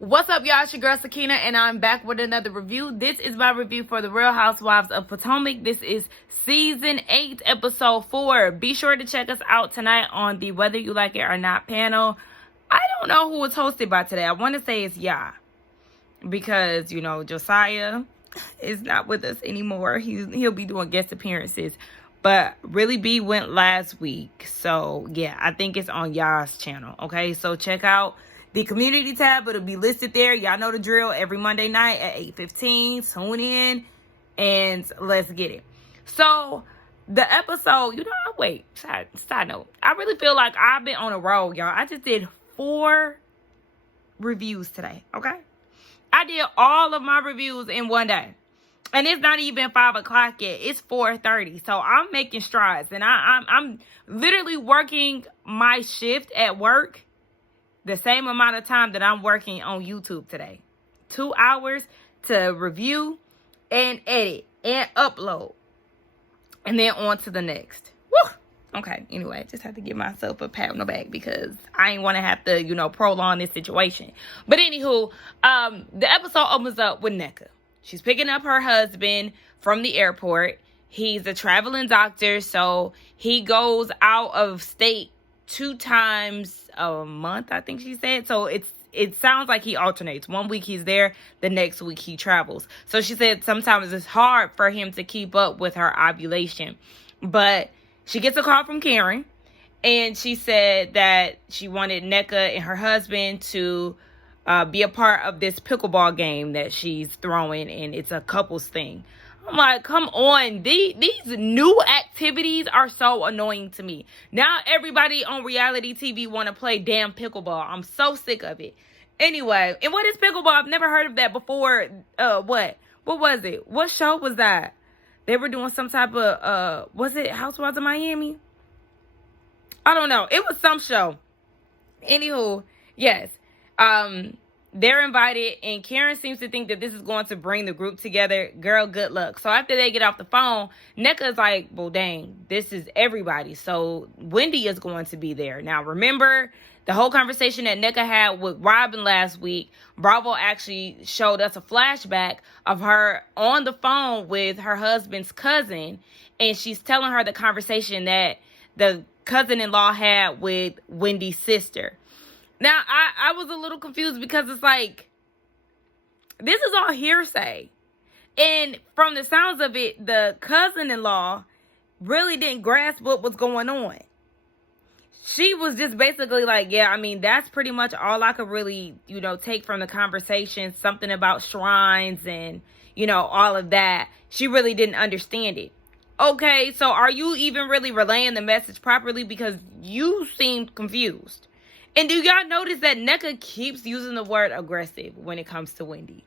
What's up, y'all? It's your girl Sakina, and I'm back with another review. This is my review for the Real Housewives of Potomac. This is season 8, episode 4. Be sure to check us out tonight on the Whether You Like It or Not panel. I don't know who it's hosted by today. I want to say it's Ya, because Josiah is not with us anymore. He'll be doing guest appearances, but Really B went last week. So yeah, I think it's on Ya's channel. Okay, so check out the community tab. It'll be listed there. Y'all know the drill. Every Monday night at 8:15. Tune in and let's get it. So the episode, side note, I really feel like I've been on a roll, y'all. I just did 4 reviews today. Okay, I did all of my reviews in one day, and it's not even 5 o'clock yet. It's 4:30. So I'm making strides, and I'm literally working my shift at work the same amount of time that I'm working on YouTube today. 2 hours to review and edit and upload, and then on to the next. Woo! Okay, anyway, just have to give myself a pat on the back because I ain't want to have to, prolong this situation. But anywho, the episode opens up with Nneka. She's picking up her husband from the airport. He's a traveling doctor, so he goes out of state 2 times a month, I think she said. So it sounds like he alternates. 1 week he's there, the next week he travels. So she said sometimes it's hard for him to keep up with her ovulation. But she gets a call from Karen, and she said that she wanted Nneka and her husband to be a part of this pickleball game that she's throwing, and it's a couples thing. I'm like, come on. These new activities are so annoying to me. Now everybody on reality TV want to play damn pickleball. I'm so sick of it. Anyway, and what is pickleball? I've never heard of that before. What was it? What show was that? They were doing some type of, was it Housewives of Miami? I don't know. It was some show. Anywho, yes. They're invited, and Karen seems to think that this is going to bring the group together. Girl, good luck. So after they get off the phone, Nneka's like, well, dang, this is everybody. So Wendy is going to be there. Now, remember the whole conversation that Nneka had with Robin last week? Bravo actually showed us a flashback of her on the phone with her husband's cousin, and she's telling her the conversation that the cousin-in-law had with Wendy's sister. Now, I was a little confused because it's like, this is all hearsay. And from the sounds of it, the cousin-in-law really didn't grasp what was going on. She was just basically like, yeah, I mean, that's pretty much all I could really, take from the conversation. Something about shrines and, all of that. She really didn't understand it. Okay, so are you even really relaying the message properly? Because you seemed confused. And do y'all notice that Nneka keeps using the word aggressive when it comes to Wendy?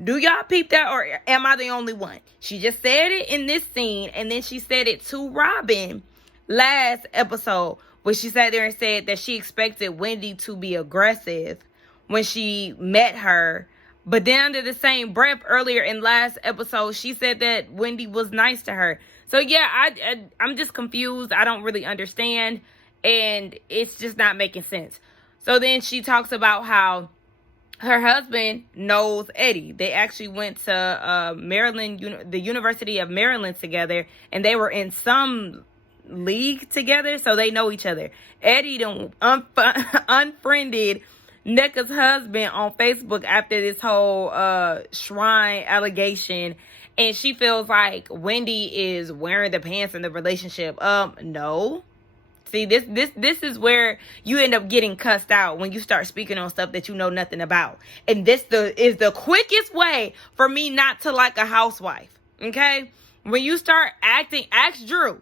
Do y'all peep that, or am I the only one? She just said it in this scene, and then she said it to Robin last episode, where she sat there and said that she expected Wendy to be aggressive when she met her. But then under the same breath, earlier in last episode, she said that Wendy was nice to her. So yeah, I'm just confused. I don't really understand. And it's just not making sense. So then she talks about how her husband knows Eddie. They actually went to Maryland, the University of Maryland together, and they were in some league together, so they know each other. Eddie unfriended Nneka's husband on Facebook after this whole shrine allegation, and she feels like Wendy is wearing the pants in the relationship. No. See, this is where you end up getting cussed out when you start speaking on stuff that you know nothing about. And this is the quickest way for me not to like a housewife. Okay? When you start acting, ask Drew.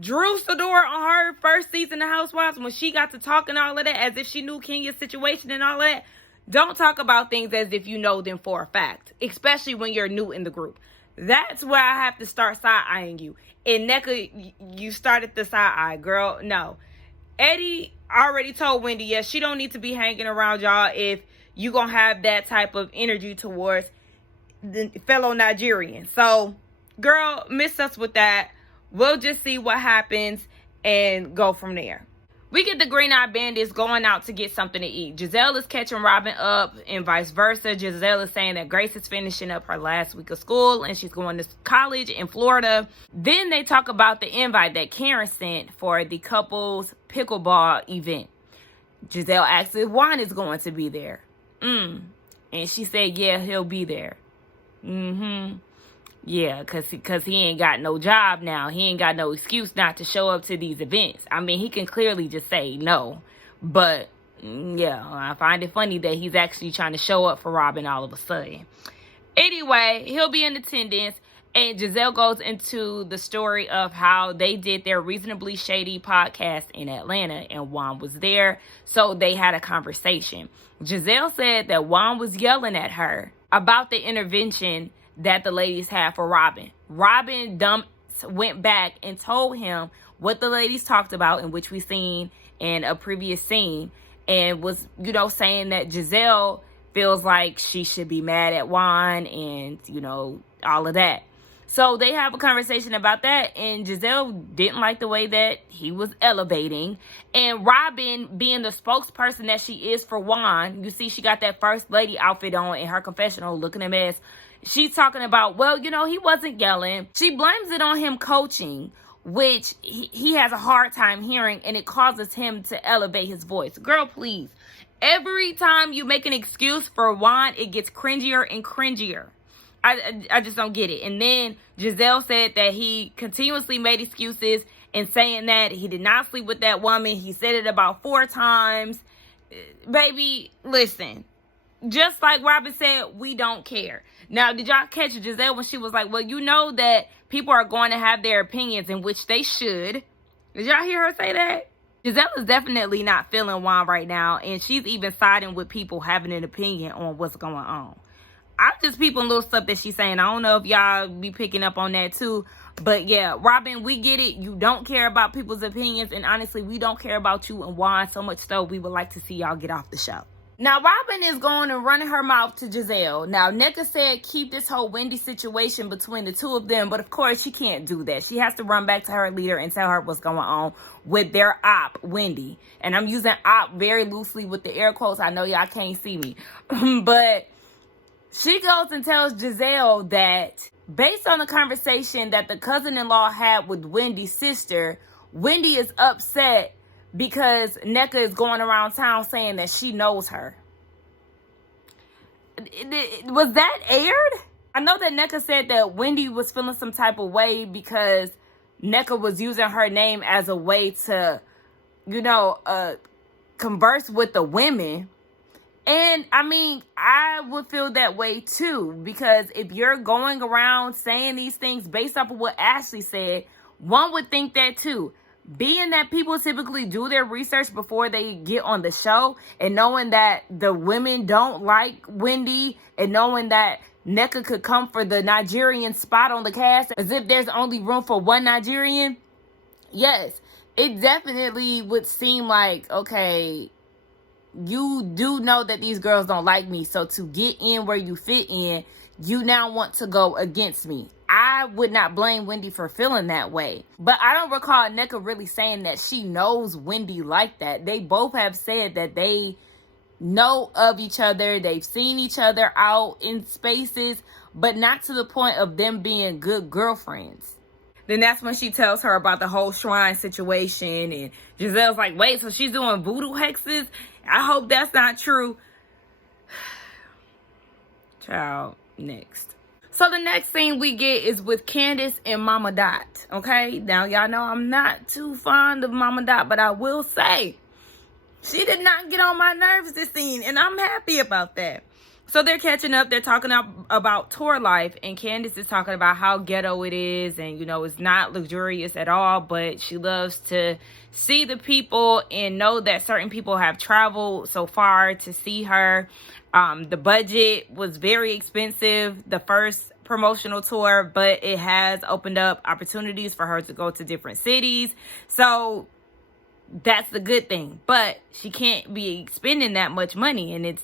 Drew Sidor on her first season of Housewives, when she got to talking all of that as if she knew Kenya's situation and all of that. Don't talk about things as if you know them for a fact, especially when you're new in the group. That's where I have to start side-eyeing you. And Nneka, you started the side-eye, girl. No. Eddie already told Wendy, yes, she don't need to be hanging around y'all if you going to have that type of energy towards the fellow Nigerians. So, girl, miss us with that. We'll just see what happens and go from there. We get the green-eyed bandits going out to get something to eat. Giselle is catching Robin up and vice versa. Giselle is saying that Grace is finishing up her last week of school and she's going to college in Florida. Then they talk about the invite that Karen sent for the couple's pickleball event. Giselle asks if Juan is going to be there. And she said, yeah, he'll be there. Yeah, cause he ain't got no job now. He ain't got no excuse not to show up to these events. I mean, he can clearly just say no. But, yeah, I find it funny that he's actually trying to show up for Robin all of a sudden. Anyway, he'll be in attendance. And Giselle goes into the story of how they did their Reasonably Shady podcast in Atlanta. And Juan was there. So they had a conversation. Giselle said that Juan was yelling at her about the intervention that the ladies had for Robin. Robin went back and told him what the ladies talked about, in which we seen in a previous scene, and was, saying that Giselle feels like she should be mad at Juan and, all of that. So they have a conversation about that, and Giselle didn't like the way that he was elevating. And Robin, being the spokesperson that she is for Juan, you see she got that first lady outfit on in her confessional looking a mess. She's talking about, well, he wasn't yelling. She blames it on him coaching, which he has a hard time hearing, and it causes him to elevate his voice. Girl, please. Every time you make an excuse for Juan, it gets cringier and cringier. I just don't get it. And then Giselle said that he continuously made excuses and saying that he did not sleep with that woman. He said it about 4 times. Baby, listen. Just like Robin said, we don't care. Now, did y'all catch Giselle when she was like, well, that people are going to have their opinions, in which they should. Did y'all hear her say that? Giselle is definitely not feeling Juan right now, and she's even siding with people having an opinion on what's going on. I'm just peeping little stuff that she's saying. I don't know if y'all be picking up on that too. But yeah, Robin, we get it. You don't care about people's opinions. And honestly, we don't care about you and Juan so much so we would like to see y'all get off the show. Now, Robin is going and running her mouth to Giselle. Now, Nneka said keep this whole Wendy situation between the two of them. But of course, she can't do that. She has to run back to her leader and tell her what's going on with their op, Wendy. And I'm using op very loosely with the air quotes. I know y'all can't see me. But she goes and tells Giselle that based on the conversation that the cousin-in-law had with Wendy's sister, Wendy is upset because Nneka is going around town saying that she knows her. Was that aired? I know that Nneka said that Wendy was feeling some type of way because Nneka was using her name as a way to, converse with the women. And, I mean, I would feel that way, too, because if you're going around saying these things based off of what Ashley said, one would think that, too. Being that people typically do their research before they get on the show, and knowing that the women don't like Wendy, and knowing that Nneka could come for the Nigerian spot on the cast, as if there's only room for one Nigerian, yes, it definitely would seem like, okay, you do know that these girls don't like me. So to get in where you fit in, you now want to go against me. I would not blame Wendy for feeling that way. But I don't recall Nneka really saying that she knows Wendy like that. They both have said that they know of each other. They've seen each other out in spaces, but not to the point of them being good girlfriends. Then that's when she tells her about the whole shrine situation. And Giselle's like, wait, so she's doing voodoo hexes? I hope that's not true. Child, next. So the next scene we get is with Candace and Mama Dot. Okay? Now, y'all know I'm not too fond of Mama Dot, but I will say she did not get on my nerves this scene, and I'm happy about that. So they're catching up. They're talking about tour life, and Candace is talking about how ghetto it is, and, it's not luxurious at all, but she loves to see the people and know that certain people have traveled so far to see her. The budget was very expensive, the first promotional tour, but it has opened up opportunities for her to go to different cities. So that's the good thing, but she can't be spending that much money, and it's,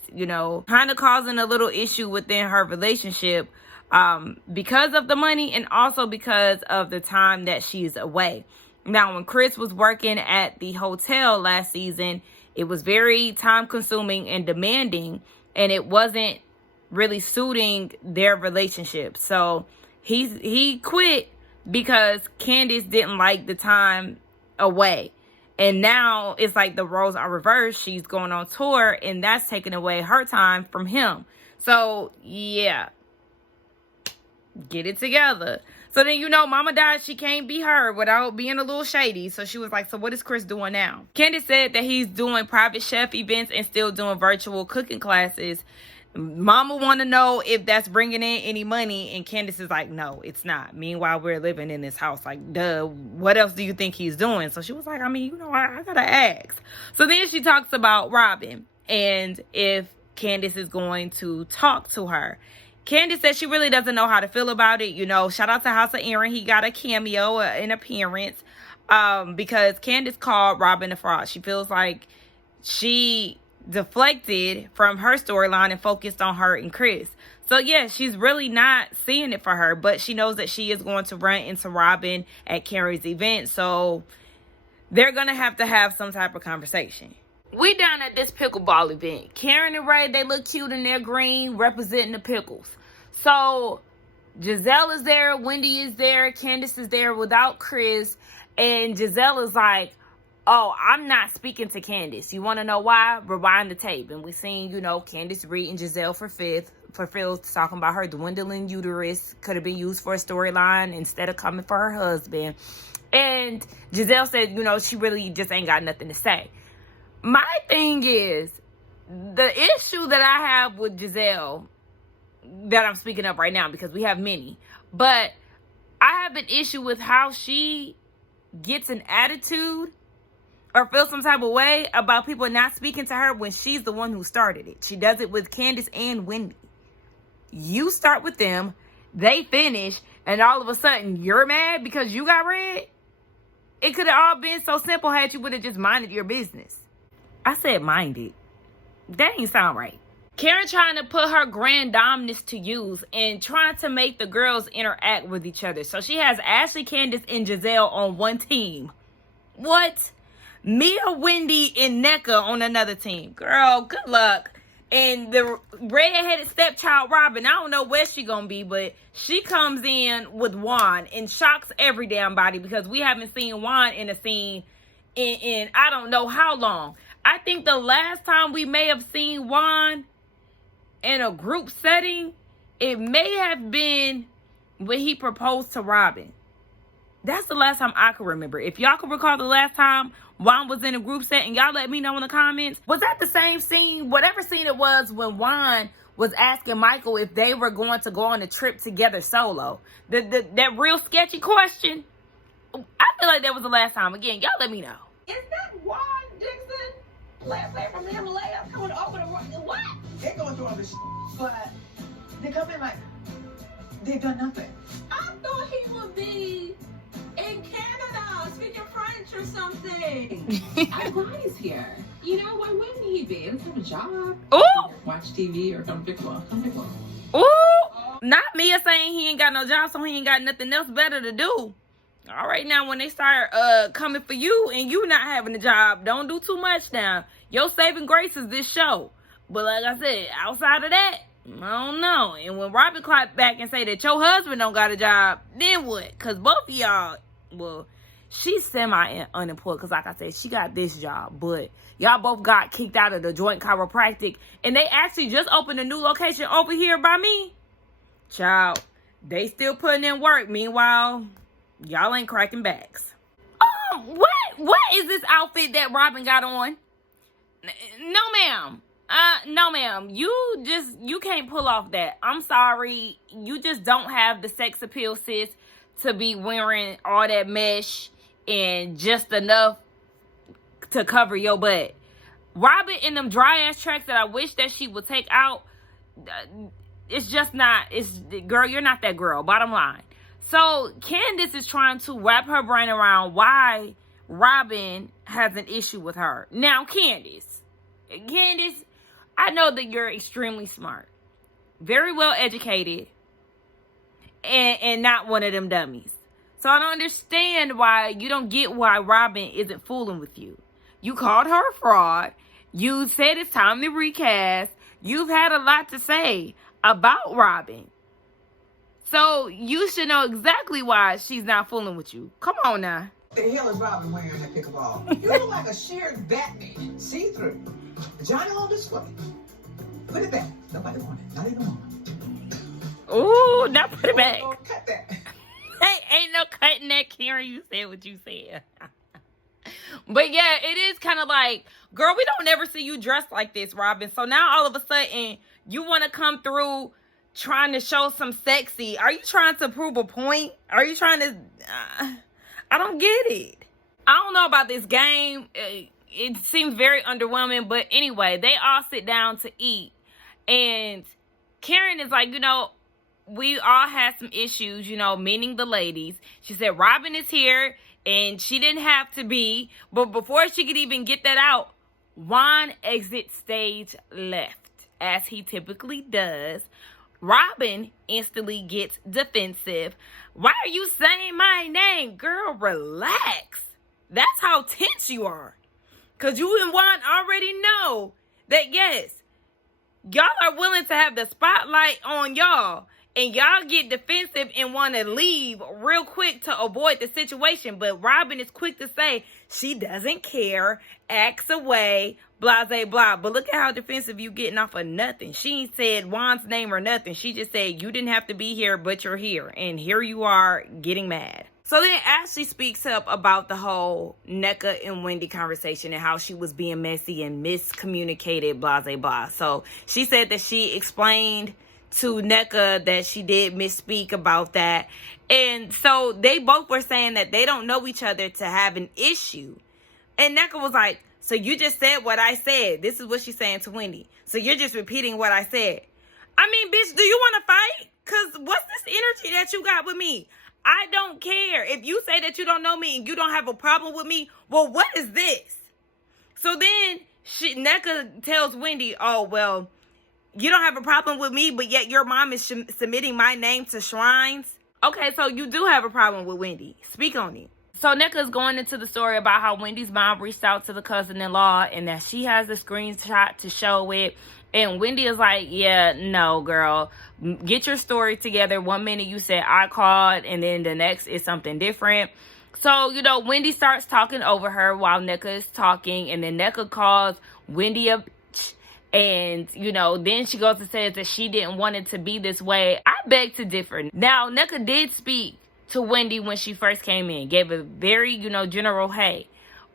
kind of causing a little issue within her relationship because of the money and also because of the time that she's away. Now, when Chris was working at the hotel last season, it was very time consuming and demanding, and it wasn't really suiting their relationship. So he quit because Candace didn't like the time away. And now it's like the roles are reversed. She's going on tour, and that's taking away her time from him. So, yeah. Get it together. So then, you know, Mama died. She can't be her without being a little shady. So she was like, so what is Chris doing now? Candace said that he's doing private chef events and still doing virtual cooking classes. Mama want to know if that's bringing in any money, and Candace is like, no, it's not. Meanwhile, we're living in this house. Like, duh, what else do you think he's doing? So she was like, I mean, you know, I gotta ask. So then she talks about Robin and if Candace is going to talk to her. Candace said she really doesn't know how to feel about it. You know, shout out to House of Aaron. He got a cameo, an appearance, because Candace called Robin a fraud. She feels like she deflected from her storyline and focused on her and Chris. So yeah, she's really not seeing it for her, but she knows that she is going to run into Robin at Carrie's event, so they're gonna have to have some type of conversation. We down at this pickleball event. Karen and Ray, they look cute in their green, representing the pickles. So Giselle is there, Wendy is there, Candace is there without Chris, and Giselle is like, oh, I'm not speaking to Candace. You want to know why? Rewind the tape. And we seen, you know, Candace reading Giselle for Phil's talking about her dwindling uterus. Could have been used for a storyline instead of coming for her husband. And Giselle said, you know, she really just ain't got nothing to say. My thing is, the issue that I have with Giselle, that I'm speaking of right now, because we have many, but I have an issue with how she gets an attitude or feel some type of way about people not speaking to her when she's the one who started it. She does it with Candace and Wendy. You start with them, they finish, and all of a sudden you're mad because you got red? It could have all been so simple had you would have just minded your business. I said minded. That ain't sound right. Karen trying to put her grand dominance to use and trying to make the girls interact with each other. So she has Ashley, Candace, and Giselle on one team. What? Mia, Wendy, and NECA on another team. Girl, good luck. And the red-headed stepchild, Robin, I don't know where she gonna be, but she comes in with Juan and shocks every damn body because we haven't seen Juan in a scene in I don't know how long. I think the last time we may have seen Juan in a group setting, it may have been when he proposed to Robin. That's the last time I can remember. If y'all can recall the last time Juan was in a group setting, y'all let me know in the comments. Was that the same scene, whatever scene it was, when Juan was asking Michael if they were going to go on a trip together solo? That real sketchy question? I feel like that was the last time. Again, y'all let me know. Is that Juan Dixon? Last name from the Himalayas coming over the what? They're going through all this but they come in like they've done nothing. I thought he would be in Canada speaking French or something. I'm glad he's here. You know, why wouldn't he be? He doesn't have a job. Ooh! Watch TV or come Pickle. Come Pickle. Ooh! Not Mia saying he ain't got no job, so he ain't got nothing else better to do. All right, now when they start coming for you and you not having a job, don't do too much now. Your saving grace is this show. But like I said, outside of that, I don't know. And when Robin clapped back and say that your husband don't got a job, then what? Because both of y'all, well, she's semi-unemployed because like I said, she got this job. But y'all both got kicked out of the joint chiropractic. And they actually just opened a new location over here by me. Child, they still putting in work. Meanwhile, y'all ain't cracking backs. What is this outfit that Robin got on? No, ma'am. No, ma'am. You can't pull off that. I'm sorry. You just don't have the sex appeal, sis, to be wearing all that mesh and just enough to cover your butt. Robin in them dry ass tracks that I wish that she would take out. It's just not. Girl, you're not that girl. Bottom line. So Candace is trying to wrap her brain around why Robin has an issue with her. Now, Candace, I know that you're extremely smart, very well educated, and not one of them dummies. So I don't understand why you don't get why Robin isn't fooling with you. You called her a fraud. You said it's time to recast. You've had a lot to say about Robin. So you should know exactly why she's not fooling with you. Come on now. The hell is Robin wearing that pickleball? You look like a shared Batman. See-through. Johnny on display. Put it back. Nobody want it. Not even mama. Ooh, now put it back. Oh, cut that. Hey, ain't no cutting that, Karen. You said what you said. But yeah, it is kind of like, girl, we don't ever see you dressed like this, Robin. So now all of a sudden, you want to come through trying to show some sexy. Are you trying to prove a point? Are you trying to... I don't get it. I don't know about this game. It seems very underwhelming. But anyway, they all sit down to eat. And Karen is like, we all had some issues, meaning the ladies. She said, Robin is here. And she didn't have to be. But before she could even get that out, Juan exits stage left, as he typically does. Robin instantly gets defensive. Why are you saying my name? Girl, relax. That's how tense you are. Because you and Juan already know that, yes, y'all are willing to have the spotlight on y'all. And y'all get defensive and want to leave real quick to avoid the situation. But Robin is quick to say she doesn't care, acts away, blah, blah, blah. But look at how defensive you getting off of nothing. She ain't said Juan's name or nothing. She just said you didn't have to be here, but you're here. And here you are getting mad. So then Ashley speaks up about the whole Nneka and Wendy conversation and how she was being messy and miscommunicated, blah, blah, blah. So she said that she explained to Nneka that she did misspeak about that. And so they both were saying that they don't know each other to have an issue. And Nneka was like, so you just said what I said. This is what she's saying to Wendy. So you're just repeating what I said. I mean, bitch, do you want to fight? Because what's this energy that you got with me? I don't care. If you say that you don't know me and you don't have a problem with me, well, what is this? So then Nneka tells Wendy, oh, well, you don't have a problem with me, but yet your mom is submitting my name to shrines. Okay, so you do have a problem with Wendy. Speak on it. So Nneka's going into the story about how Wendy's mom reached out to the cousin-in-law and that she has a screenshot to show it. And Wendy is like, yeah, no, girl. Get your story together. 1 minute you said I called and then the next is something different. So, Wendy starts talking over her while Nneka is talking. And then Nneka calls Wendy a... And, then she goes and says that she didn't want it to be this way. I beg to differ. Now, Nneka did speak to Wendy when she first came in. Gave a very, general hey.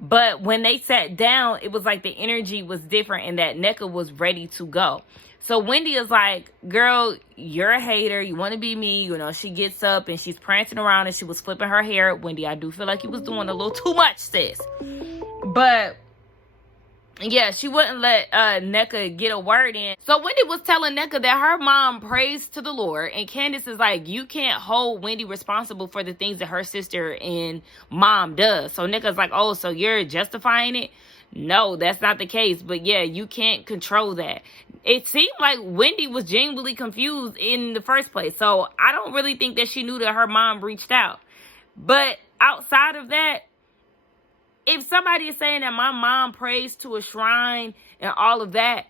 But when they sat down, it was like the energy was different and that Nneka was ready to go. So Wendy is like, girl, you're a hater. You want to be me. She gets up and she's prancing around and she was flipping her hair. Wendy, I do feel like you was doing a little too much, sis. But... yeah, she wouldn't let Nneka get a word in. So Wendy was telling Nneka that her mom prays to the Lord. And Candace is like, you can't hold Wendy responsible for the things that her sister and mom does. So Nneka's like, oh, so you're justifying it? No, that's not the case. But yeah, you can't control that. It seemed like Wendy was genuinely confused in the first place. So I don't really think that she knew that her mom reached out. But outside of that, if somebody is saying that my mom prays to a shrine and all of that,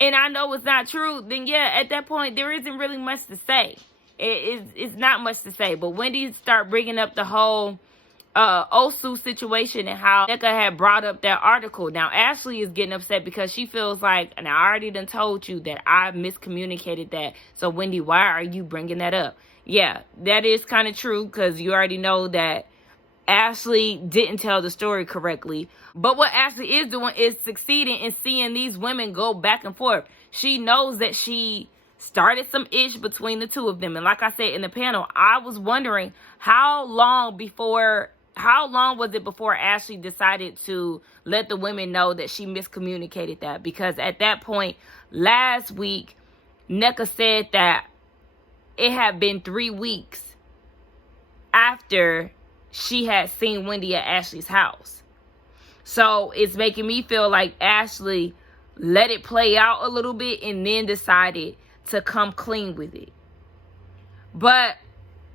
and I know it's not true, then yeah, at that point, there isn't really much to say. It's not much to say. But Wendy started bringing up the whole Osu situation and how Nneka had brought up that article. Now, Ashley is getting upset because she feels like, and I already done told you that I miscommunicated that. So, Wendy, why are you bringing that up? Yeah, that is kind of true because you already know that Ashley didn't tell the story correctly. But what Ashley is doing is succeeding in seeing these women go back and forth. She knows that she started some ish between the two of them. And like I said in the panel, I was wondering how long was it before Ashley decided to let the women know that she miscommunicated that? Because at that point, last week, Nneka said that it had been 3 weeks after she had seen Wendy at Ashley's house. So it's making me feel like Ashley let it play out a little bit and then decided to come clean with it. But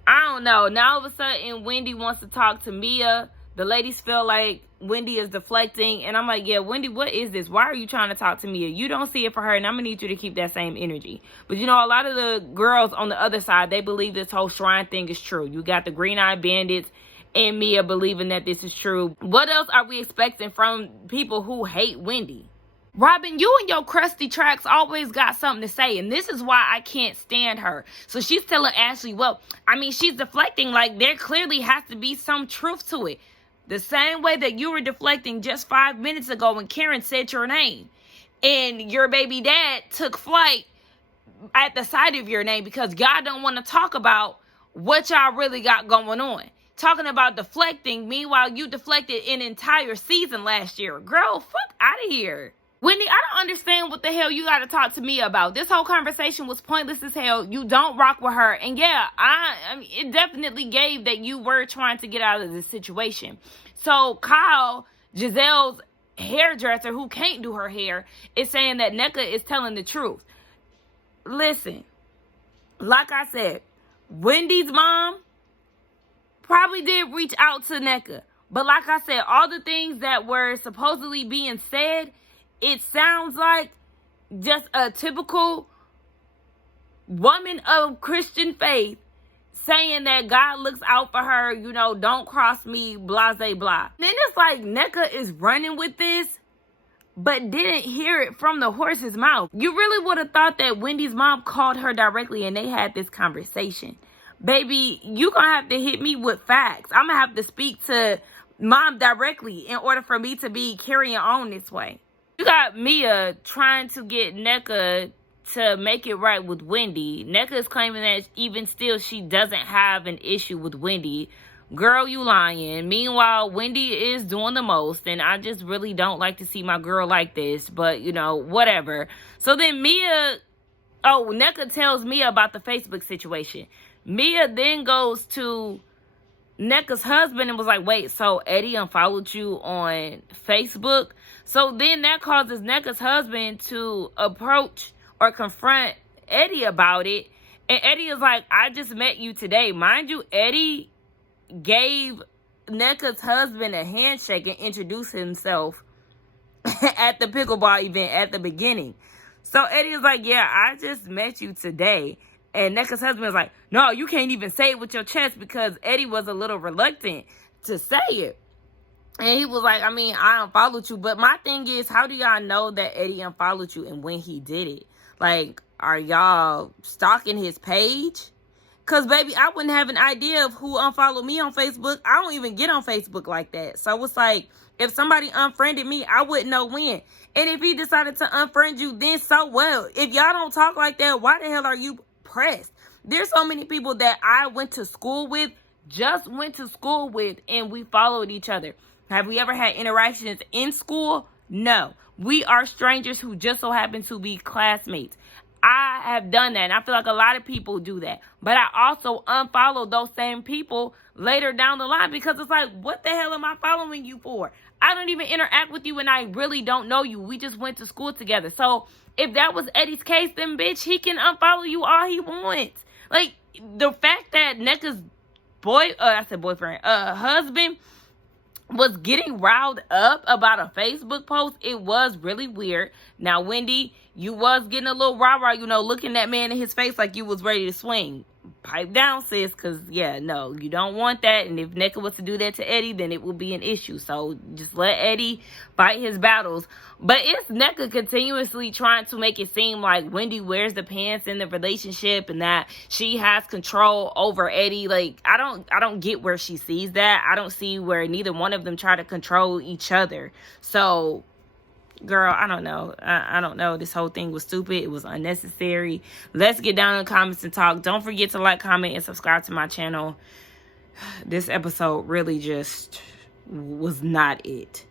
I don't know. Now all of a sudden, Wendy wants to talk to Mia. The ladies feel like Wendy is deflecting. And I'm like, yeah, Wendy, what is this? Why are you trying to talk to Mia? You don't see it for her, and I'm going to need you to keep that same energy. But, you know, a lot of the girls on the other side, they believe this whole shrine thing is true. You got the green-eyed bandits and Mia believing that this is true. What else are we expecting from people who hate Wendy? Robin, you and your crusty tracks always got something to say, and this is why I can't stand her. So she's telling Ashley, well, I mean, she's deflecting like there clearly has to be some truth to it. The same way that you were deflecting just 5 minutes ago when Karen said your name. And your baby dad took flight at the sight of your name because y'all don't want to talk about what y'all really got going on. Talking about deflecting, meanwhile, you deflected an entire season last year. Girl, fuck out of here. Wendy, I don't understand what the hell you got to talk to me about. This whole conversation was pointless as hell. You don't rock with her. And yeah, I mean, it definitely gave that you were trying to get out of this situation. So Kyle, Giselle's hairdresser who can't do her hair, is saying that Nneka is telling the truth. Listen, like I said, Wendy's mom probably did reach out to Nneka. But like I said, all the things that were supposedly being said, it sounds like just a typical woman of Christian faith saying that God looks out for her, you know, don't cross me, blah, blah, blah. Then it's like Nneka is running with this, but didn't hear it from the horse's mouth. You really would have thought that Wendy's mom called her directly and they had this conversation. Baby, you gonna have to hit me with facts. I'm gonna have to speak to mom directly in order for me to be carrying on this way. You got Mia trying to get Nneka to make it right with Wendy. Nneka is claiming that even still she doesn't have an issue with Wendy. Girl, you lying. Meanwhile, Wendy is doing the most, and I just really don't like to see my girl like this, but, you know, whatever. So then Nneka tells Mia about the Facebook situation. Mia then goes to Nneka's husband and was like, wait, so Eddie unfollowed you on Facebook? So then that causes Nneka's husband to approach or confront Eddie about it. And Eddie is like, I just met you today. Mind you, Eddie gave Nneka's husband a handshake and introduced himself at the pickleball event at the beginning. So Eddie is like, yeah, I just met you today. And Nneka's husband is like, no, you can't even say it with your chest, because Eddie was a little reluctant to say it. And he was like, I mean, I unfollowed you. But my thing is, how do y'all know that Eddie unfollowed you and when he did it? Like, are y'all stalking his page? Because, baby, I wouldn't have an idea of who unfollowed me on Facebook. I don't even get on Facebook like that. So it's like, if somebody unfriended me, I wouldn't know when. And if he decided to unfriend you, then so well. If y'all don't talk like that, why the hell are you pressed? There's so many people that I went to school with, and we followed each other. Have we ever had interactions in school? No. We are strangers who just so happen to be classmates. I have done that, and I feel like a lot of people do that. But I also unfollow those same people later down the line, because it's like, what the hell am I following you for? I don't even interact with you, and I really don't know you. We just went to school together. So if that was Eddie's case, then bitch, he can unfollow you all he wants. Like, the fact that Nneka's husband was getting riled up about a Facebook post, it was really weird. Now, Wendy, you was getting a little rah-rah, you know, looking that man in his face like you was ready to swing. Pipe down, sis, because, yeah, no, you don't want that. And if Nneka was to do that to Eddie, then it will be an issue. So just let Eddie fight his battles. But it's Nneka continuously trying to make it seem like Wendy wears the pants in the relationship and that she has control over Eddie. Like, I don't get where she sees that. I don't see where neither one of them try to control each other. So, girl, I don't know. I don't know. This whole thing was stupid. It was unnecessary. Let's get down in the comments and talk. Don't forget to like, comment, and subscribe to my channel. This episode really just was not it.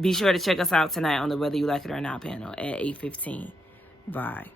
Be sure to check us out tonight on the Whether You Like It or Not panel at 8:15. Bye.